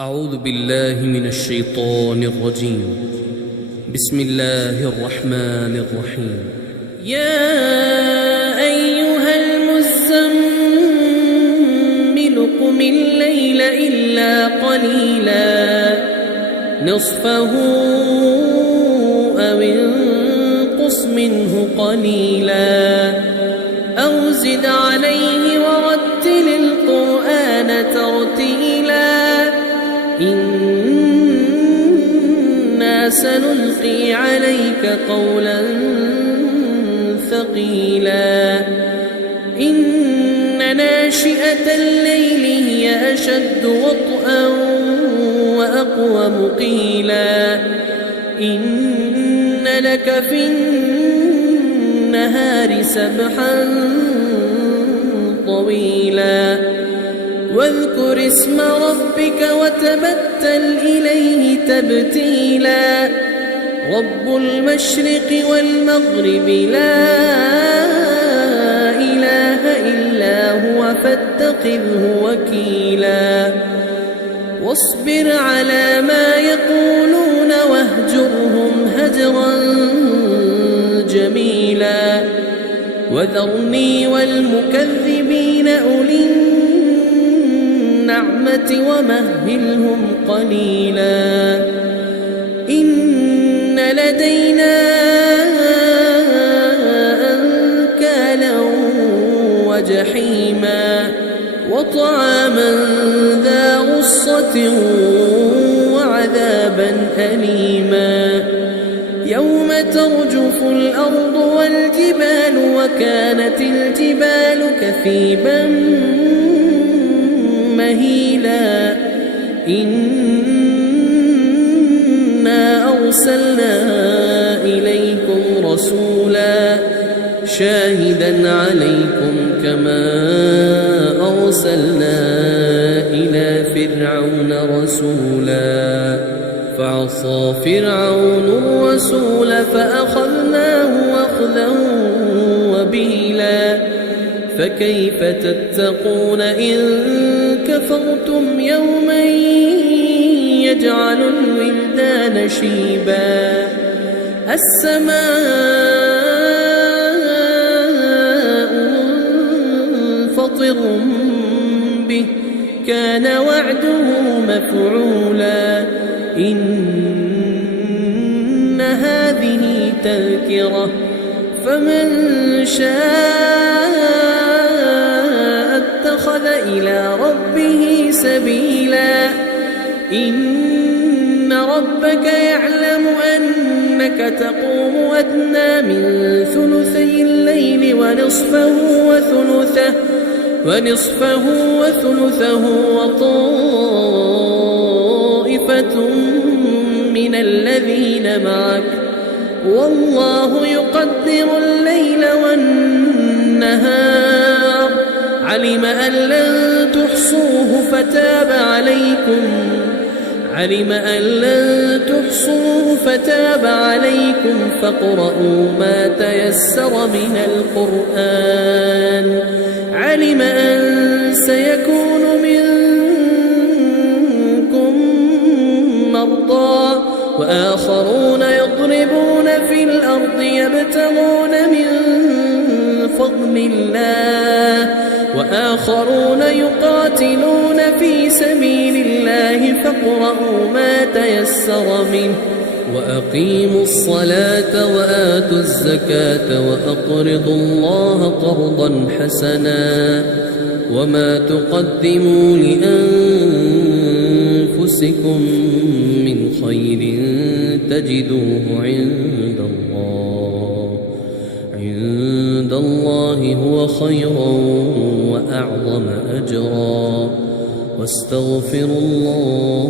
أعوذ بالله من الشيطان الرجيم. بسم الله الرحمن الرحيم. يا أيها المزمل قم الليل إلا قليلا نصفه أو انقص منه قليلا أو زد عليه ورتل القرآن ترتيلا إنا سنلقي عليك قولا ثقيلا إن ناشئة الليل هي أشد وطئا وأقوم قيلا إن لك في النهار سبحا طويلا واذكر اسم ربك وتبتل إليه تبتيلا رب المشرق والمغرب لا إله إلا هو فاتخذه وكيلا واصبر على ما يقولون واهجرهم هجرا جميلا وذرني والمكذبين أولي النعمة ومهلهم قليلا إن لدينا أنكالا وجحيما وطعاما ذا غصة وعذابا أليما يوم ترجف الأرض والجبال وكانت الجبال كثيبا مهيلا إنا أرسلنا إليكم رسولا شاهدا عليكم كما أرسلنا إلى فرعون رسولا فعصى فرعون الرسول فأخذناه أخذا وبيلا فكيف تتقون إن كفرتم يوما يجعل الولدان شيبا السماء منفطر به كان وعده مفعولا إن هذه تذكرة فمن شاء اتخذ إلى ربه سبيلا إن ربك يعلم أنك تقوم أدنى من ثلثي الليل ونصفه وثلثه وطائفة من الذين معك والله يقدر الليل والنهار علم أن لن تحصوه فتاب عليكم فاقرؤوا ما تيسر من القرآن علم أن سيكون منكم مرضى وآخرون يضربون في الأرض يبتغون من فضل الله وآخرون يقاتلون في سبيل الله فاقرؤوا ما تيسر منه وأقيموا الصلاة وآتوا الزكاة وأقرضوا الله قرضا حسنا وما تقدموا لأنفسكم من خير تجدوه عند الله هو خيرا وأعظم أجرا واستغفروا الله